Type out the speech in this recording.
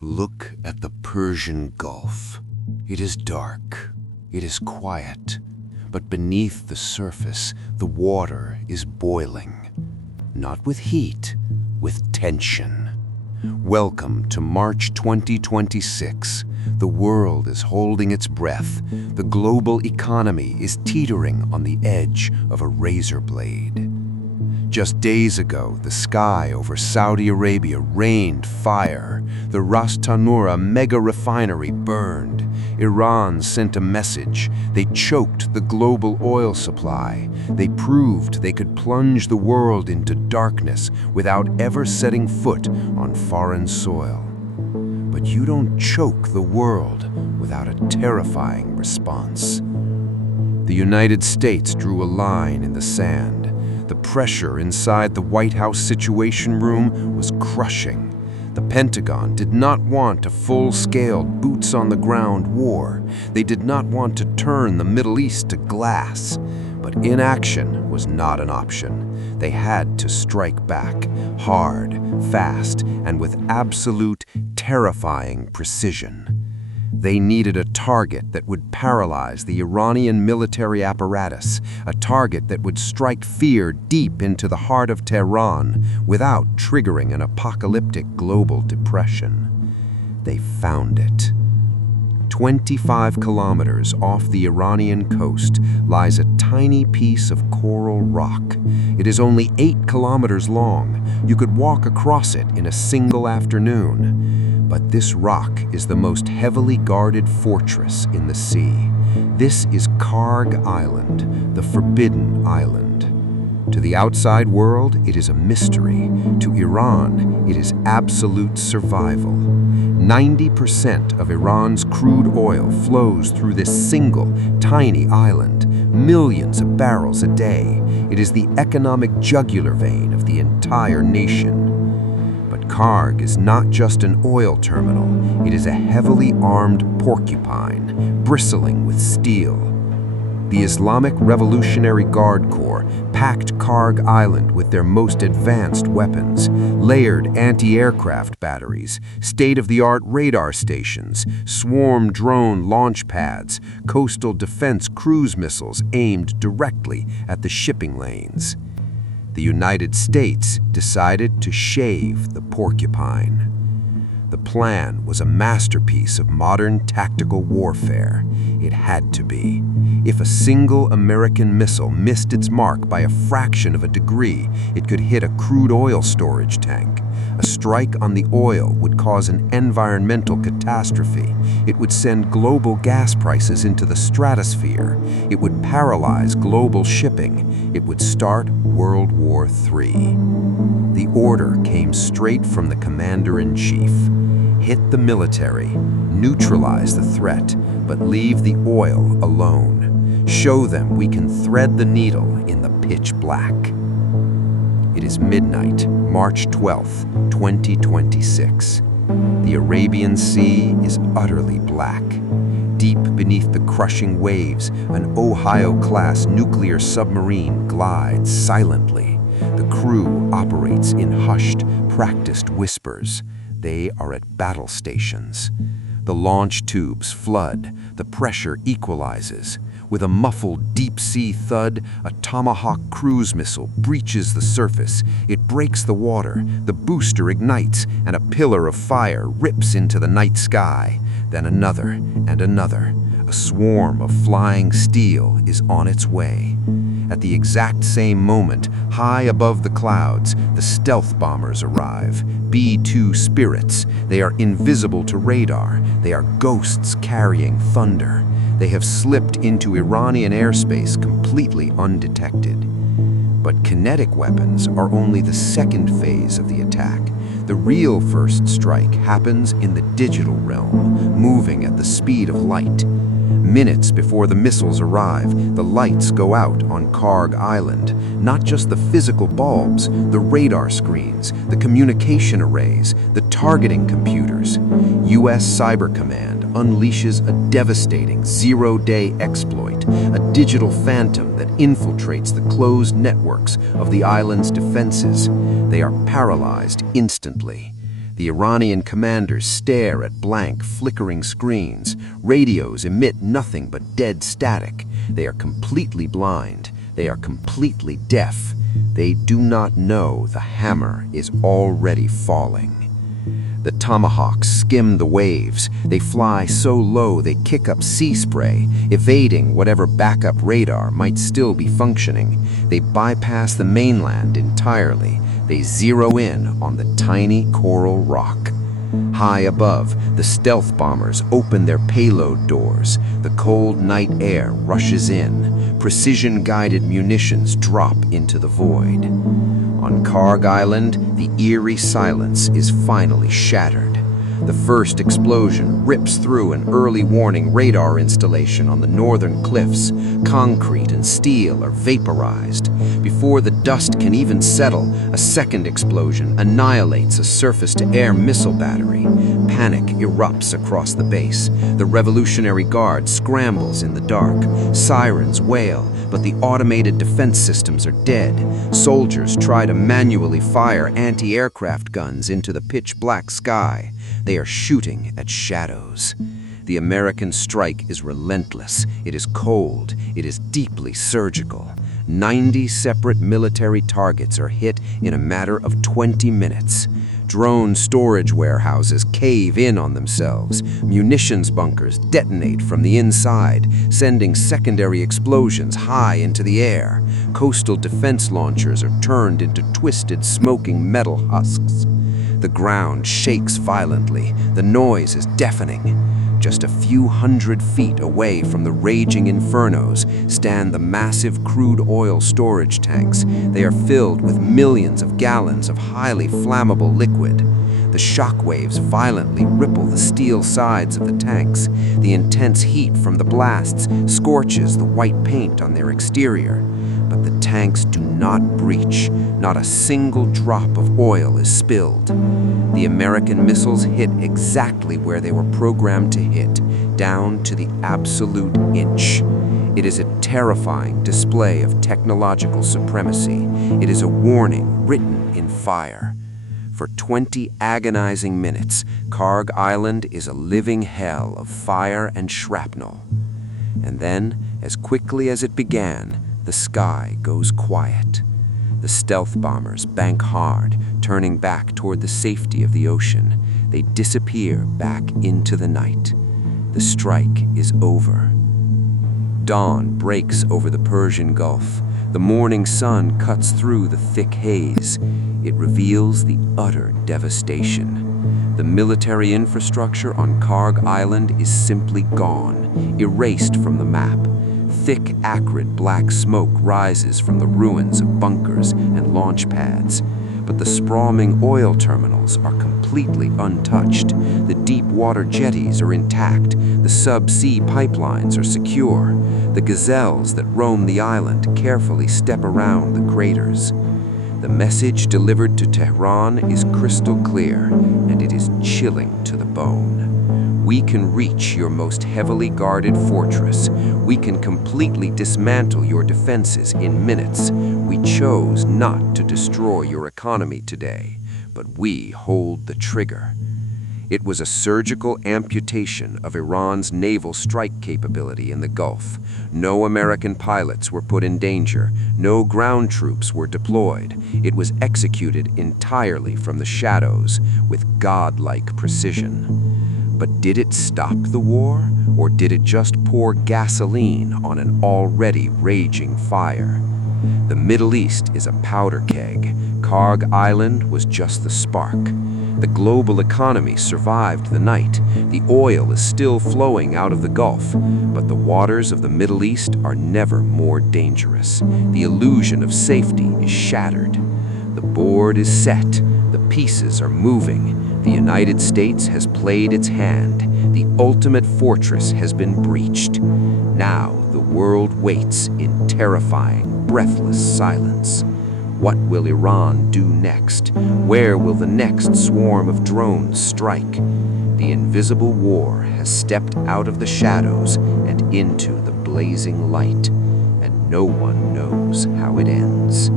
Look at the Persian Gulf. It is dark, it is quiet, but beneath the surface, the water is boiling. Not with heat, with tension. Welcome to March 2026. The world is holding its breath. The global economy is teetering on the edge of a razor blade. Just days ago, the sky over Saudi Arabia rained fire. The Ras Tanura mega refinery burned. Iran sent a message. They choked the global oil supply. They proved they could plunge the world into darkness without ever setting foot on foreign soil. But you don't choke the world without a terrifying response. The United States drew a line in the sand. The pressure inside the White House Situation Room was crushing. The Pentagon did not want a full-scale, boots-on-the-ground war. They did not want to turn the Middle East to glass. But inaction was not an option. They had to strike back, hard, fast, and with absolute, terrifying precision. They needed a target that would paralyze the Iranian military apparatus, a target that would strike fear deep into the heart of Tehran without triggering an apocalyptic global depression. They found it. 25 kilometers off the Iranian coast lies a tiny piece of coral rock. It is only 8 kilometers long. You could walk across it in a single afternoon. But this rock is the most heavily guarded fortress in the sea. This is Kharg Island, the Forbidden Island. To the outside world, it is a mystery. To Iran, it is absolute survival. 90% of Iran's crude oil flows through this single, tiny island, millions of barrels a day. It is the economic jugular vein of the entire nation. But Kharg is not just an oil terminal, it is a heavily armed porcupine, bristling with steel. The Islamic Revolutionary Guard Corps packed Kharg Island with their most advanced weapons, layered anti-aircraft batteries, state-of-the-art radar stations, swarm drone launch pads, coastal defense cruise missiles aimed directly at the shipping lanes. The United States decided to shave the porcupine. The plan was a masterpiece of modern tactical warfare. It had to be. If a single American missile missed its mark by a fraction of a degree, it could hit a crude oil storage tank. A strike on the oil would cause an environmental catastrophe. It would send global gas prices into the stratosphere. It would paralyze global shipping. It would start World War III. The order came straight from the commander-in-chief. Hit the military, neutralize the threat, but leave the oil alone. Show them we can thread the needle in the pitch black. It is midnight, March 12th, 2026. The Arabian Sea is utterly black. Deep beneath the crushing waves, an Ohio-class nuclear submarine glides silently. The crew operates in hushed, practiced whispers. They are at battle stations. The launch tubes flood. The pressure equalizes. With a muffled deep-sea thud, a Tomahawk cruise missile breaches the surface. It breaks the water, the booster ignites, and a pillar of fire rips into the night sky. Then another and another. A swarm of flying steel is on its way. At the exact same moment, high above the clouds, the stealth bombers arrive. B-2 Spirits. They are invisible to radar. They are ghosts carrying thunder. They have slipped into Iranian airspace completely undetected. But kinetic weapons are only the second phase of the attack. The real first strike happens in the digital realm, moving at the speed of light. Minutes before the missiles arrive, the lights go out on Kharg Island. Not just the physical bulbs, the radar screens, the communication arrays, the targeting computers. U.S. Cyber Command unleashes a devastating zero-day exploit, a digital phantom that infiltrates the closed networks of the island's defenses. They are paralyzed instantly. The Iranian commanders stare at blank, flickering screens. Radios emit nothing but dead static. They are completely blind. They are completely deaf. They do not know the hammer is already falling. The tomahawks skim the waves. They fly so low they kick up sea spray, evading whatever backup radar might still be functioning. They bypass the mainland entirely. They zero in on the tiny coral rock. High above, the stealth bombers open their payload doors. The cold night air rushes in. Precision-guided munitions drop into the void. On Kharg Island, the eerie silence is finally shattered. The first explosion rips through an early warning radar installation on the northern cliffs. Concrete and steel are vaporized. Before the dust can even settle, a second explosion annihilates a surface-to-air missile battery. Panic erupts across the base. The Revolutionary Guard scrambles in the dark. Sirens wail, but the automated defense systems are dead. Soldiers try to manually fire anti-aircraft guns into the pitch-black sky. They are shooting at shadows. The American strike is relentless. It is cold. It is deeply surgical. 90 separate military targets are hit in a matter of 20 minutes. Drone storage warehouses cave in on themselves. Munitions bunkers detonate from the inside, sending secondary explosions high into the air. Coastal defense launchers are turned into twisted, smoking metal husks. The ground shakes violently. The noise is deafening. Just a few hundred feet away from the raging infernos stand the massive crude oil storage tanks. They are filled with millions of gallons of highly flammable liquid. The shock waves violently ripple the steel sides of the tanks. The intense heat from the blasts scorches the white paint on their exterior. But the tanks do not breach. Not a single drop of oil is spilled. The American missiles hit exactly where they were programmed to hit, down to the absolute inch. It is a terrifying display of technological supremacy. It is a warning written in fire. For 20 agonizing minutes, Kharg Island is a living hell of fire and shrapnel. And then, as quickly as it began, the sky goes quiet. The stealth bombers bank hard, turning back toward the safety of the ocean. They disappear back into the night. The strike is over. Dawn breaks over the Persian Gulf. The morning sun cuts through the thick haze. It reveals the utter devastation. The military infrastructure on Kharg Island is simply gone, erased from the map. Thick, acrid black smoke rises from the ruins of bunkers and launch pads. But the sprawling oil terminals are completely untouched. The deep water jetties are intact. The sub-sea pipelines are secure. The gazelles that roam the island carefully step around the craters. The message delivered to Tehran is crystal clear, and it is chilling to the bone. We can reach your most heavily guarded fortress. We can completely dismantle your defenses in minutes. We chose not to destroy your economy today, but we hold the trigger. It was a surgical amputation of Iran's naval strike capability in the Gulf. No American pilots were put in danger. No ground troops were deployed. It was executed entirely from the shadows with godlike precision. But did it stop the war, or did it just pour gasoline on an already raging fire? The Middle East is a powder keg. Kharg Island was just the spark. The global economy survived the night. The oil is still flowing out of the Gulf, but the waters of the Middle East are never more dangerous. The illusion of safety is shattered. The board is set. The pieces are moving. The United States has played its hand. The ultimate fortress has been breached. Now the world waits in terrifying, breathless silence. What will Iran do next? Where will the next swarm of drones strike? The invisible war has stepped out of the shadows and into the blazing light, and no one knows how it ends.